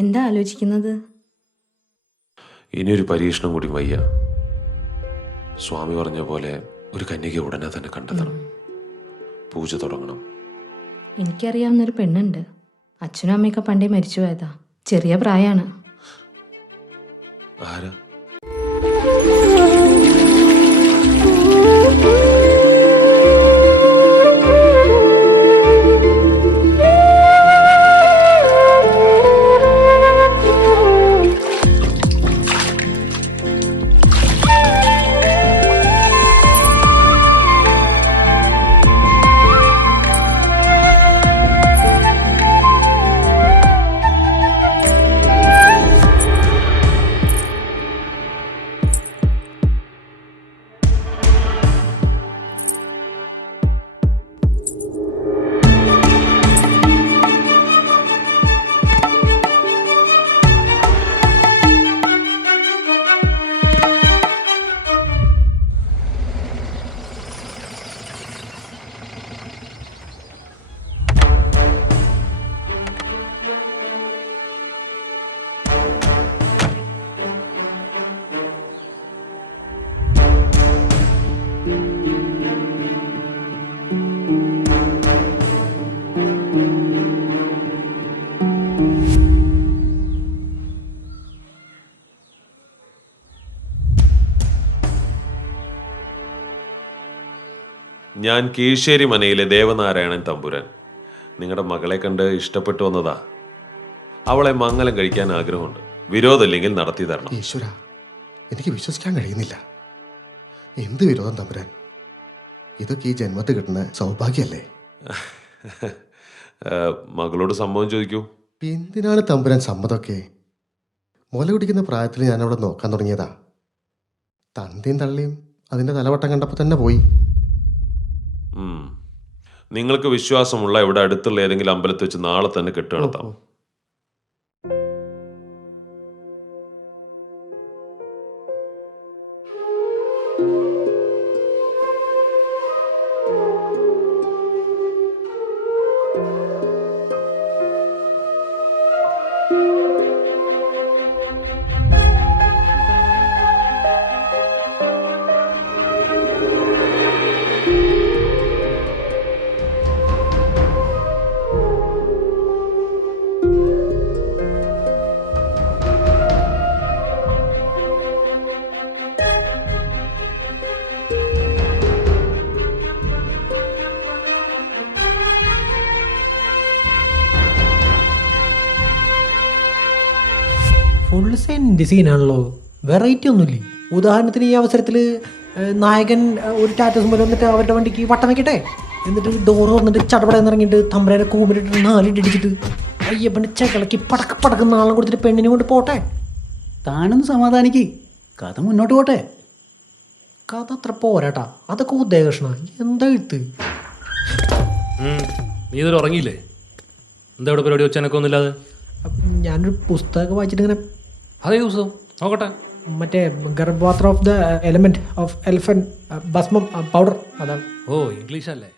എന്താ ആലോചിക്കുന്നത്? ഇനിയൊരു പരീക്ഷണം കൂടി വയ്യ. സ്വാമി പറഞ്ഞ പോലെ ഒരു കന്യക ഉടനെ തന്നെ കണ്ടെത്തണം. പൂജ തുടങ്ങണം. എനിക്കറിയാവുന്നൊരു പെണ്ണുണ്ട്. അച്ഛനും അമ്മയൊക്കെ പണ്ടേ മരിച്ചു പോയതാ. ചെറിയ പ്രായമാണ്. ആരാ? ഞാൻ കീഴ്ശ്ശേരി മനയിലെ ദേവനാരായണൻ തമ്പുരാൻ. നിങ്ങളുടെ മകളെ കണ്ട് ഇഷ്ടപ്പെട്ടു വന്നതാ. അവളെ മംഗലം കഴിക്കാൻ ആഗ്രഹമുണ്ട്. വിരോധമില്ലെങ്കിൽ നടത്തി തരണം. ഈശ്വര, എനിക്ക് വിശ്വസിക്കാൻ കഴിയുന്നില്ല. എന്ത് വിരോധം തമ്പുരാൻ? ഇതൊക്കെ ഈ ജന്മത്ത് കിട്ടുന്ന സൗഭാഗ്യല്ലേ? മകളോട് സമ്മതം ചോദിക്കൂ. എന്തിനാണ് തമ്പുരാൻ സമ്മതമൊക്കെ? മുല കുടിക്കുന്ന പ്രായത്തിൽ ഞാൻ അവിടെ നോക്കാൻ തുടങ്ങിയതാ. തന്തയും തള്ളിയും അതിൻ്റെ തലവട്ടം കണ്ടപ്പോൾ തന്നെ പോയി. നിങ്ങൾക്ക് വിശ്വാസമുള്ള ഇവിടെ അടുത്തുള്ള ഏതെങ്കിലും അമ്പലത്തിൽ വെച്ച് നാളെ തന്നെ കെട്ട് നടത്താം. Full cent സീനാണല്ലോ. വെറൈറ്റി ഒന്നുമില്ലേ? ഉദാഹരണത്തിന് ഈ അവസരത്തിൽ നായകൻ ഒരു ടാറ്റസ് മുതൽ വന്നിട്ട് അവരുടെ വണ്ടിക്ക് വട്ടം വയ്ക്കട്ടെ, എന്നിട്ട് ഡോറ് തുറന്നിട്ട് ചടപടയെന്ന് ഇറങ്ങിയിട്ട് തമ്പരേനെ കൂമിലിട്ട് നാലിട്ടിടിച്ചിട്ട് അയ്യപ്പൻ്റെ ചെകളക്കി പടക്കുന്ന ആളും കൊടുത്തിട്ട് പെണ്ണിനെ കൊണ്ട് പോട്ടെ. താനൊന്ന് സമാധാനിക്ക്, കഥ മുന്നോട്ട് പോട്ടെ. കഥ അത്ര പോരാട്ടാ, അതൊക്കെ ഉദയകൃഷ്ണ. എന്താ എഴുത്ത്? നീ ഇതൊരു ഉറങ്ങിയില്ലേ? എന്താ ഇവിടെ പരിപാടി വെച്ചാനൊക്കെ ഒന്നുമില്ലാതെ? ഞാനൊരു പുസ്തകം വായിച്ചിട്ട് ഇങ്ങനെ. അതേ ദിവസം നോക്കട്ടെ. മറ്റേ ഗർഭപാത്ര ഓഫ് ദ എലമെന്റ് ഓഫ് എൽഫൻ ഭസ്മം പൗഡർ, അതാണ്. ഓ, ഇംഗ്ലീഷ് അല്ലേ?